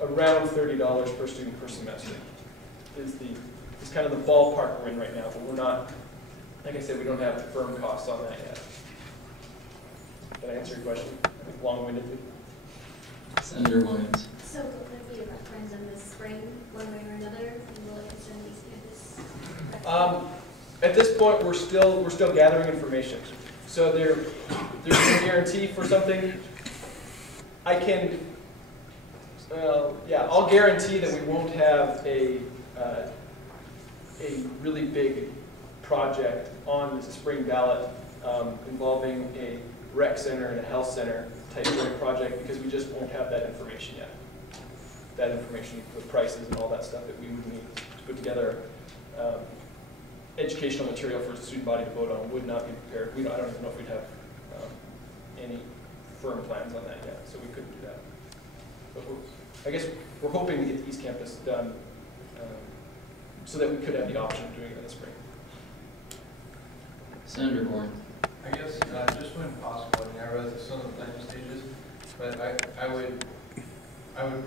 around $30 per student per semester is kind of the ballpark we're in right now, but we're not, like I said, we don't have firm costs on that yet. Did I answer your question? Long-windedly. Senator Williams. So will there be a referendum this spring, one way or another, and will it concern East Campus? At this point, we're still gathering information. So there's no guarantee for something. I can, yeah, I'll guarantee that we won't have a really big project on the spring ballot involving a rec center and a health center type of project, because we just won't have that information yet. That information, the prices and all that stuff that we would need to put together educational material for the student body to vote on would not be prepared. I don't even know if we'd have any firm plans on that yet, so we couldn't do that. But I guess we're hoping to get the East Campus done so that we could have the option of doing it in the spring. Senator Warren. I guess just when possible. I mean, I realize it's still in the planning stages, but I would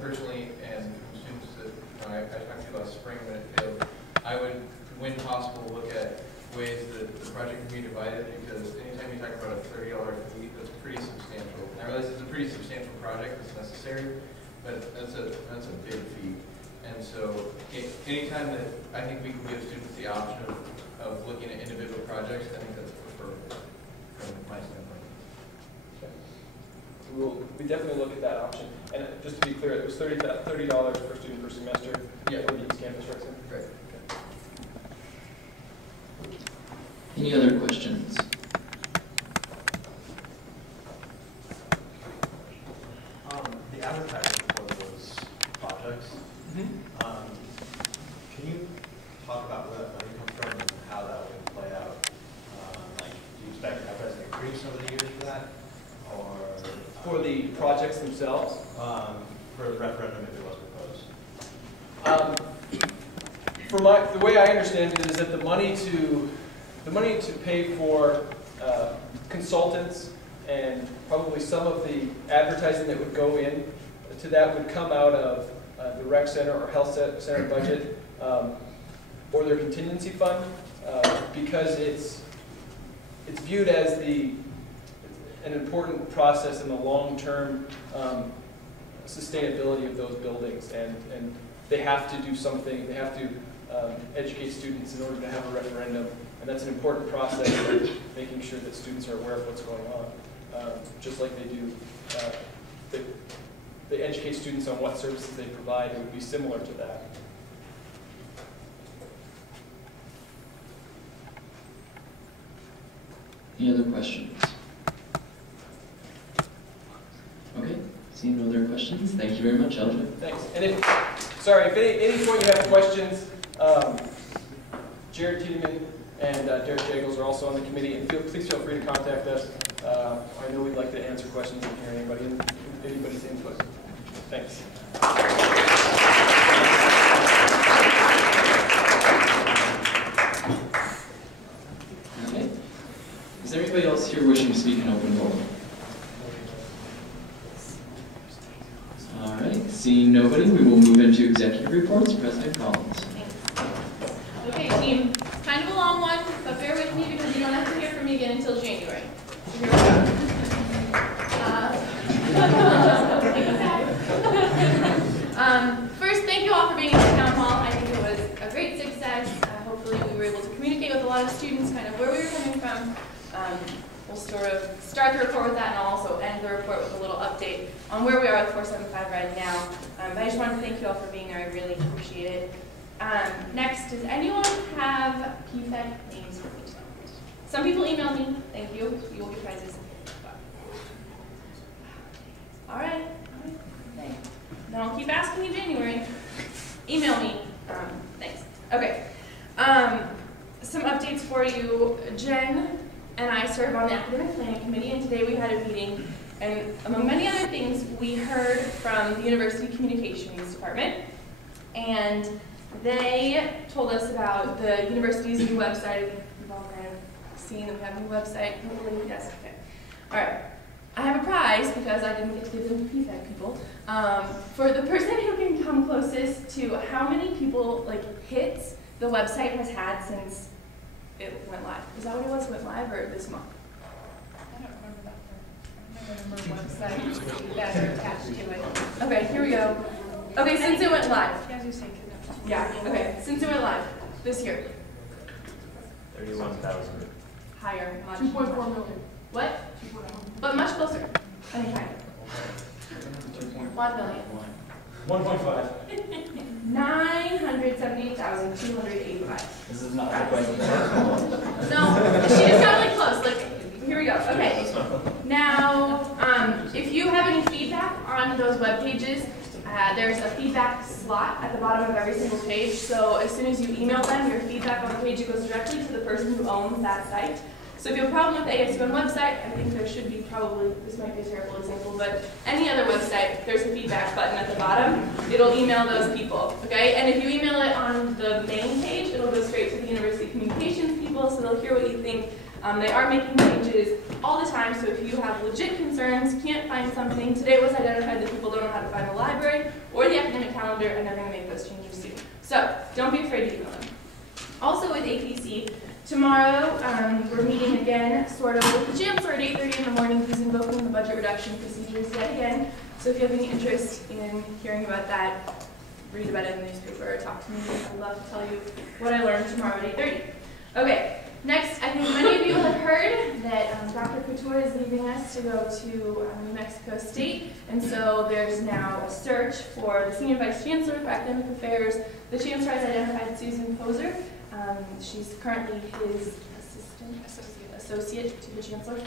personally, and from students that I talked to about spring when it failed, I would, when possible, look at ways that the project can be divided, because anytime you talk about a $30 fee, that's pretty substantial. And I realize it's a pretty substantial project that's necessary, but that's a big fee. And so anytime that I think we can give students the option of looking at individual projects, I think that's preferable from my standpoint. Okay. We definitely look at that option. And just to be clear, it was $30 per student per semester for the East Campus Rec Center. Right. Okay. Any other questions? The advertising for those projects, can you talk about where that money comes from and how that would play out? Like, do you expect advertising to increase over the years for that? Or For the projects themselves? For the referendum, if it was proposed? The way I understand it is that the money to pay for consultants and probably some of the advertising that would go in to that would come out of the rec center or health center budget or their contingency fund, because it's viewed as an important process in the long-term sustainability of those buildings, and they have to do something. They have to educate students in order to have a referendum, and that's an important process of making sure that students are aware of what's going on, just like they do. They educate students on what services they provide. It would be similar to that. Any other questions? Okay, seeing no other questions, thank you very much, Eldred. Thanks. And if any point you have questions, Jared Tiedemann and Derek Jagels are also on the committee, and please feel free to contact us. I know we'd like to answer questions and hear anybody's input. Thanks. Okay. Is there anybody else here wishing to speak in open vote? All right. Seeing nobody, we will move into executive reports. President Collins. Okay, team. It's kind of a long one, but bear with me because you don't have to hear from me again until January. So here we go. First, thank you all for being at the town hall. I think it was a great success. Hopefully, we were able to communicate with a lot of students kind of where we were coming from. We'll sort of start the report with that, and I'll also end the report with a little update on where we are with 475 right now. But I just wanted to thank you all for being there. I really appreciate it. Next, does anyone have PFED names for me? Some people emailed me. Thank you. You will get prizes. All right. Thanks. Then I'll keep asking you January. Email me. Thanks. Okay. Some updates for you. Jen and I serve on the Academic Planning Committee, and today we had a meeting, and among many other things, we heard from the University Communications Department, and they told us about the university's new website. We've all kind of seen that we have a new website. Hopefully, yes, okay. All right. I have a prize because I didn't get to give them to PFED people. For the person who can come closest to how many people, like, hits the website has had since it went live? Is that what it was, went live, or this month? I don't remember that part. I don't remember websites that are attached to it. Okay, here we go. Okay, since it went live. Yeah, you say it. Yeah, okay, since it went live this year. 31,000. Higher, much. 2.4 million. What? But much closer. I think higher. 1 million. 1.5. 978,285. This is not the question. No, she just got really close. Like, here we go. Okay. Now, if you have any feedback on those web pages, there's a feedback slot at the bottom of every single page. So as soon as you email them, your feedback on the page goes directly to the person who owns that site. So if you have a problem with the ASUN website, I think there should be probably, this might be a terrible example, but any other website, there's a feedback button at the bottom. It'll email those people, okay? And if you email it on the main page, it'll go straight to the university communications people, so they'll hear what you think. They are making changes all the time, so if you have legit concerns, can't find something, today it was identified that people don't know how to find the library or the academic calendar, and they're going to make those changes soon. So don't be afraid to email them. Also with APC, tomorrow we're meeting again, sort of with the chancellor at 8:30 in the morning. He's invoking the budget reduction procedures yet again. So if you have any interest in hearing about that, read about it in the newspaper or talk to me. I'd love to tell you what I learned tomorrow at 8:30. Okay. Next, I think many of you have heard that Dr. Couture is leaving us to go to New Mexico State, and so there's now a search for the Senior Vice Chancellor for Academic Affairs. The Chancellor has identified Susan Poser. She's currently his associate to the Chancellor,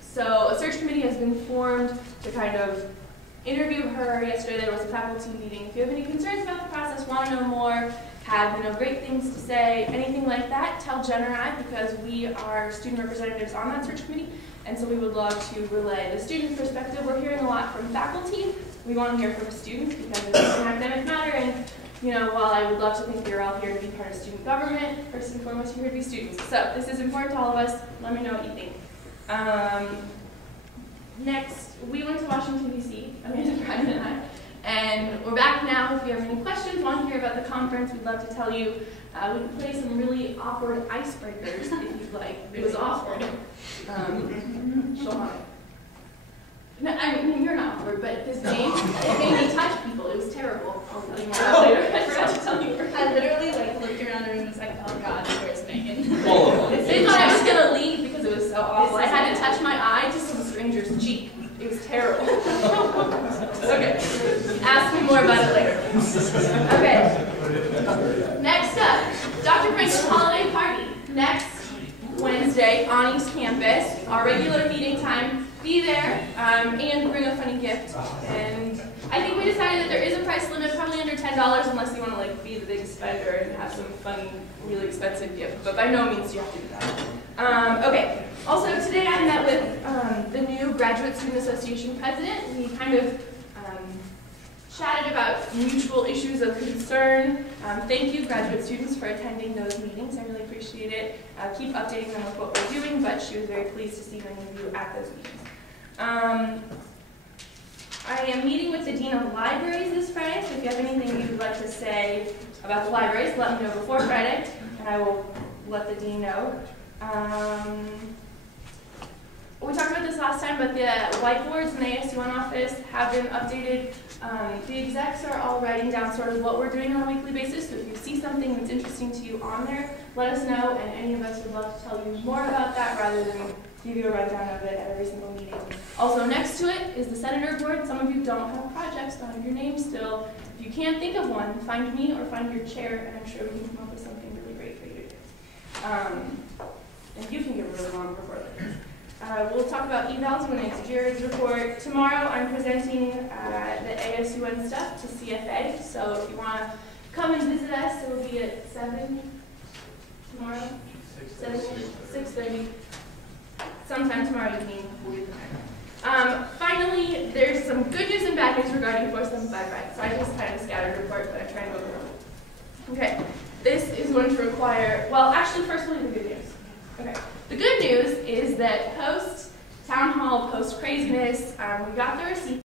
so a search committee has been formed to kind of interview her. Yesterday there was a faculty meeting. If you have any concerns about the process, want to know more, have great things to say, anything like that, tell Jen or I, because we are student representatives on that search committee, and so we would love to relay the student perspective. We're hearing a lot from faculty. We want to hear from students because it's an academic matter, and while I would love to think you're all here to be part of student government, first and foremost, you're here to be students. So this is important to all of us. Let me know what you think. Next, we went to Washington, D.C., Amanda, Brian, and I. And we're back now. If you have any questions, want to hear about the conference, we'd love to tell you. We can play some really awkward icebreakers if you'd like. It was awful. No, I mean, you're not awkward, but this game, it made me touch people. It was terrible. I'll tell you more about it later. I forgot to tell you. I literally looked around the room and was like, oh God, where's Megan? They thought I was going to leave because it was so awful. I had to touch my eye to some stranger's cheek. It was terrible. Okay. Ask me more about it later. Okay. Next up, Dr. Frank's holiday party. Next Wednesday on East Campus. Our regular meeting time. Be there and bring a funny gift. And I think we decided that there is a price limit, probably under $10, unless you want to be the biggest spender and have some funny, really expensive gift. But by no means do you have to do that. Okay. Also, today I met with the new Graduate Student Association president. We kind of chatted about mutual issues of concern. Thank you, graduate students, for attending those meetings. I really appreciate it. Keep updating them with what we're doing, but she was very pleased to see many of you at those meetings. I am meeting with the Dean of Libraries this Friday, so if you have anything you'd like to say about the libraries, let me know before Friday, and I will let the Dean know. We talked about this last time, but the whiteboards in the ASUN office have been updated. The execs are all writing down sort of what we're doing on a weekly basis, so if you see something that's interesting to you on there, let us know, and any of us would love to tell you more about that rather than give you a rundown of it at every single meeting. Also next to it is the senator board. Some of you don't have projects, don't have your name still. If you can't think of one, find me or find your chair, and I'm sure we can come up with something really great for you to do. And you can give a really long report later. We'll talk about evals when it's Jared's report. Tomorrow I'm presenting the ASUN stuff to CFA, so if you want to come and visit us, it will be at 7 tomorrow, 6:30, sometime tomorrow evening. Finally, there's some good news and bad news regarding 475 rights. So I just kind of scattered a report, but I'm trying to go through it. Okay, this is going to require, well, actually, first we'll do the good news. Okay. The good news is that post-town hall, post-craziness, we got the receipt.